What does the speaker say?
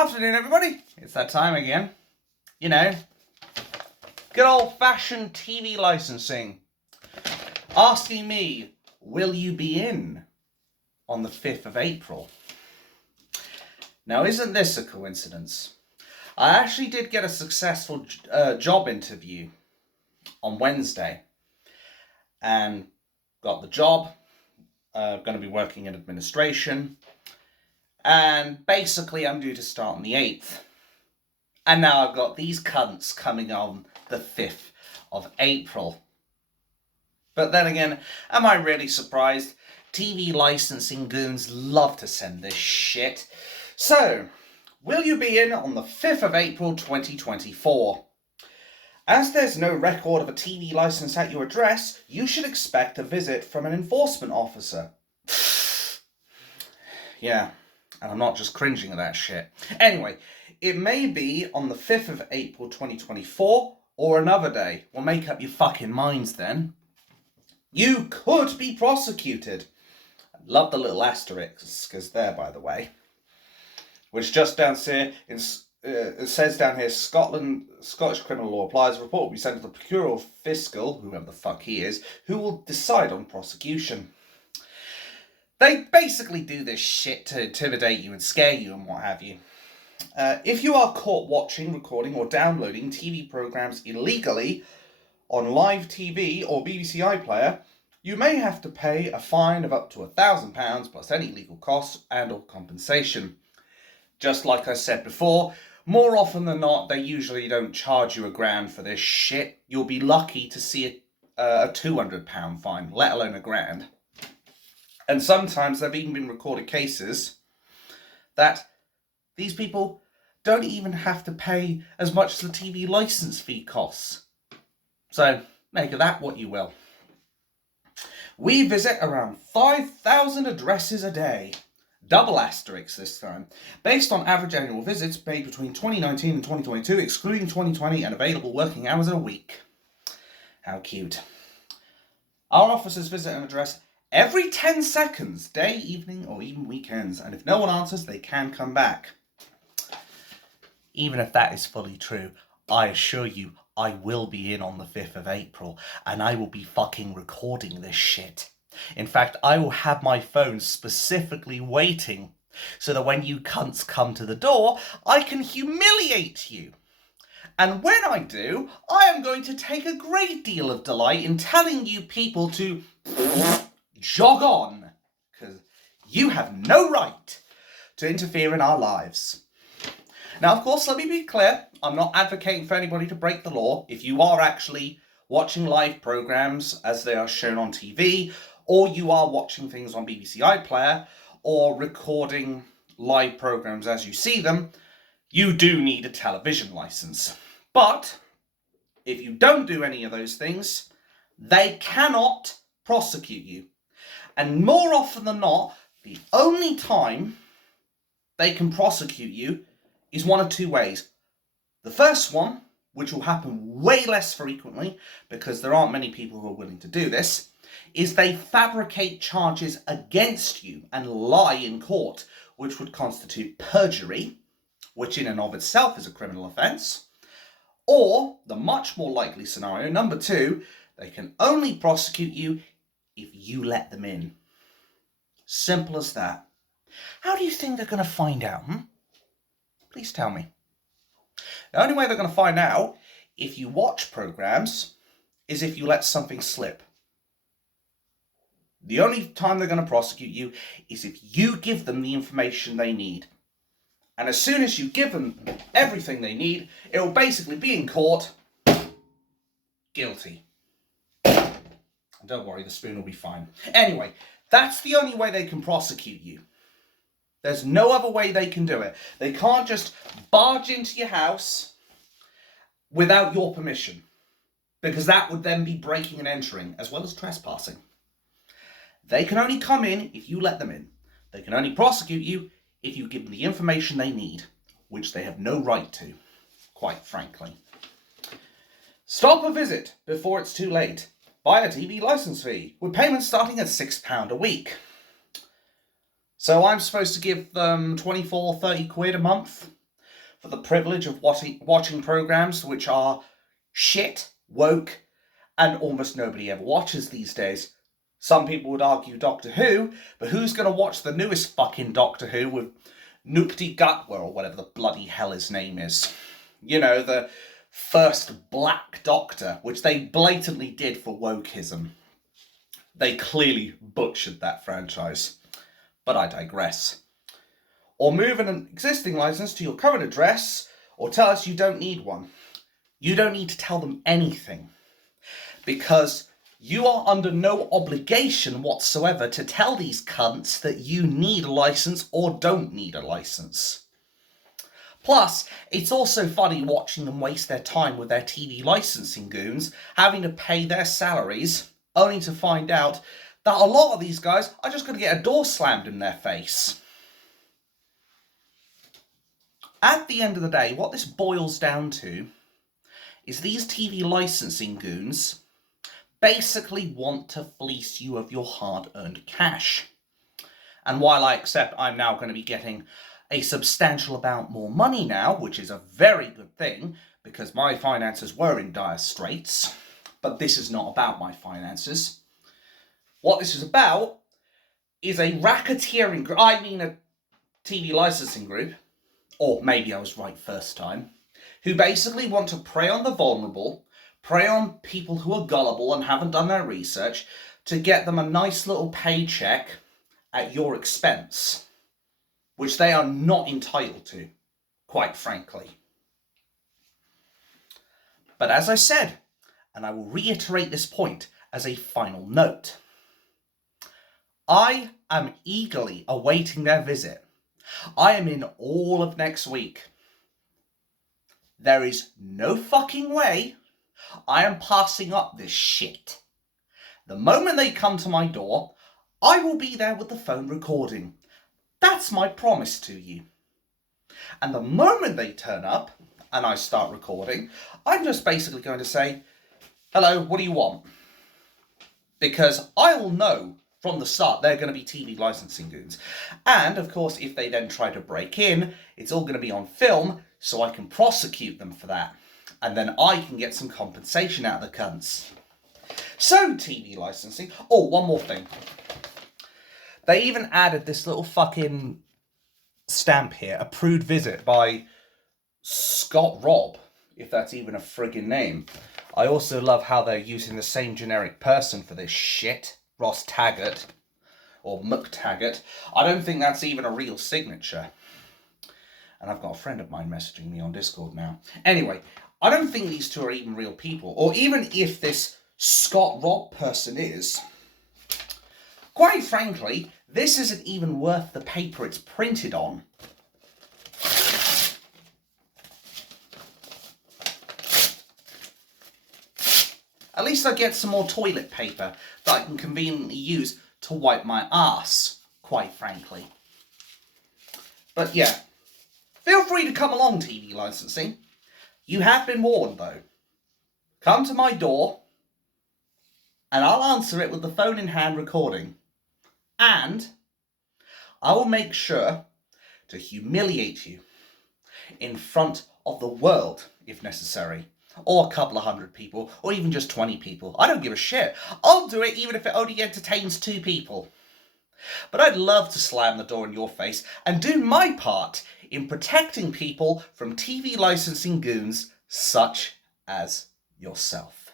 Afternoon, everybody. It's that time again. You know, good old-fashioned TV licensing. Asking me, will you be in on the 5th of April? Now, isn't this a coincidence? I actually did get a successful job interview on Wednesday and got the job. Going to be working in administration. And basically, I'm due to start on the 8th. And now I've got these cunts coming on the 5th of April. But then again, am I really surprised? TV licensing goons love to send this shit. So, will you be in on the 5th of April 2024? As there's no record of a TV license at your address, you should expect a visit from an enforcement officer. Yeah. And I'm not just cringing at that shit. Anyway, it may be on the 5th of April 2024 or another day. Well, make up your fucking minds then. You could be prosecuted. I love the little asterisks there, by the way. Which just down here, it says down here, Scottish criminal law applies. A report will be sent to the Procurator Fiscal, whoever the fuck he is, who will decide on prosecution. They basically do this shit to intimidate you and scare you and what have you. If you are caught watching, recording or downloading TV programs illegally on live TV or BBC iPlayer, you may have to pay a fine of up to £1,000 plus any legal costs and or compensation. Just like I said before, more often than not, they usually don't charge you £1,000 for this shit. You'll be lucky to see a £200 fine, let alone £1,000. And sometimes there have even been recorded cases that these people don't even have to pay as much as the TV license fee costs. So make of that what you will. We visit around 5,000 addresses a day. Double asterisks this time. Based on average annual visits made between 2019 and 2022, excluding 2020 and available working hours in a week. How cute. Our officers visit an address every 10 seconds, day, evening, or even weekends. And if no one answers, they can come back. Even if that is fully true, I assure you, I will be in on the 5th of April. And I will be fucking recording this shit. In fact, I will have my phone specifically waiting so that when you cunts come to the door, I can humiliate you. And when I do, I am going to take a great deal of delight in telling you people to jog on, because you have no right to interfere in our lives. Now, of course, let me be clear, I'm not advocating for anybody to break the law. If you are actually watching live programs as they are shown on TV, or you are watching things on BBC iPlayer, or recording live programs as you see them, you do need a television license. But if you don't do any of those things, they cannot prosecute you. And more often than not, the only time they can prosecute you is one of two ways. The first one, which will happen way less frequently because there aren't many people who are willing to do this, is they fabricate charges against you and lie in court, which would constitute perjury, which in and of itself is a criminal offence. Or, the much more likely scenario, number two, they can only prosecute you if you let them in. Simple as that. How do you think they're going to find out? Please tell me. The only way they're going to find out if you watch programs is if you let something slip. The only time they're going to prosecute you is if you give them the information they need. And as soon as you give them everything they need, it will basically be in court, guilty. Don't worry, the spoon will be fine. Anyway, that's the only way they can prosecute you. There's no other way they can do it. They can't just barge into your house without your permission, because that would then be breaking and entering, as well as trespassing. They can only come in if you let them in. They can only prosecute you if you give them the information they need, which they have no right to, quite frankly. Stop a visit before it's too late. Buy a TV license fee, with payments starting at £6 a week. So I'm supposed to give them 24, 30 quid a month for the privilege of watching programs which are shit, woke, and almost nobody ever watches these days. Some people would argue Doctor Who, but who's going to watch the newest fucking Doctor Who with Nupti Gatwa, or whatever the bloody hell his name is? You know, the first Black Doctor, which they blatantly did for wokeism. They clearly butchered that franchise. But I digress. Or move an existing license to your current address, or tell us you don't need one. You don't need to tell them anything, because you are under no obligation whatsoever to tell these cunts that you need a license or don't need a license. Plus, it's also funny watching them waste their time with their TV licensing goons, having to pay their salaries, only to find out that a lot of these guys are just going to get a door slammed in their face. At the end of the day, what this boils down to is these TV licensing goons basically want to fleece you of your hard-earned cash. And while I accept I'm now going to be getting a substantial amount more money now, which is a very good thing, because my finances were in dire straits, but this is not about my finances. What this is about is a racketeering group, a TV licensing group, or maybe I was right first time, who basically want to prey on the vulnerable, prey on people who are gullible and haven't done their research, to get them a nice little paycheck at your expense, which they are not entitled to, quite frankly. But as I said, and I will reiterate this point as a final note, I am eagerly awaiting their visit. I am in all of next week. There is no fucking way I am passing up this shit. The moment they come to my door, I will be there with the phone recording. That's my promise to you. And the moment they turn up and I start recording, I'm just basically going to say, hello, what do you want? Because I will know from the start they're going to be TV licensing goons. And, of course, if they then try to break in, it's all going to be on film, so I can prosecute them for that. And then I can get some compensation out of the cunts. So, TV licensing. Oh, one more thing. They even added this little fucking stamp here. Approved visit by Scott Robb, if that's even a friggin' name. I also love how they're using the same generic person for this shit. Ross Taggart, or McTaggart. I don't think that's even a real signature. And I've got a friend of mine messaging me on Discord now. Anyway, I don't think these two are even real people. Or even if this Scott Robb person is. Quite frankly, this isn't even worth the paper it's printed on. At least I get some more toilet paper that I can conveniently use to wipe my ass, quite frankly. But yeah, feel free to come along, TV licensing. You have been warned, though. Come to my door, and I'll answer it with the phone in hand recording. And I will make sure to humiliate you in front of the world, if necessary. Or a couple of hundred people, or even just 20 people. I don't give a shit. I'll do it even if it only entertains 2 people. But I'd love to slam the door in your face and do my part in protecting people from TV licensing goons such as yourself.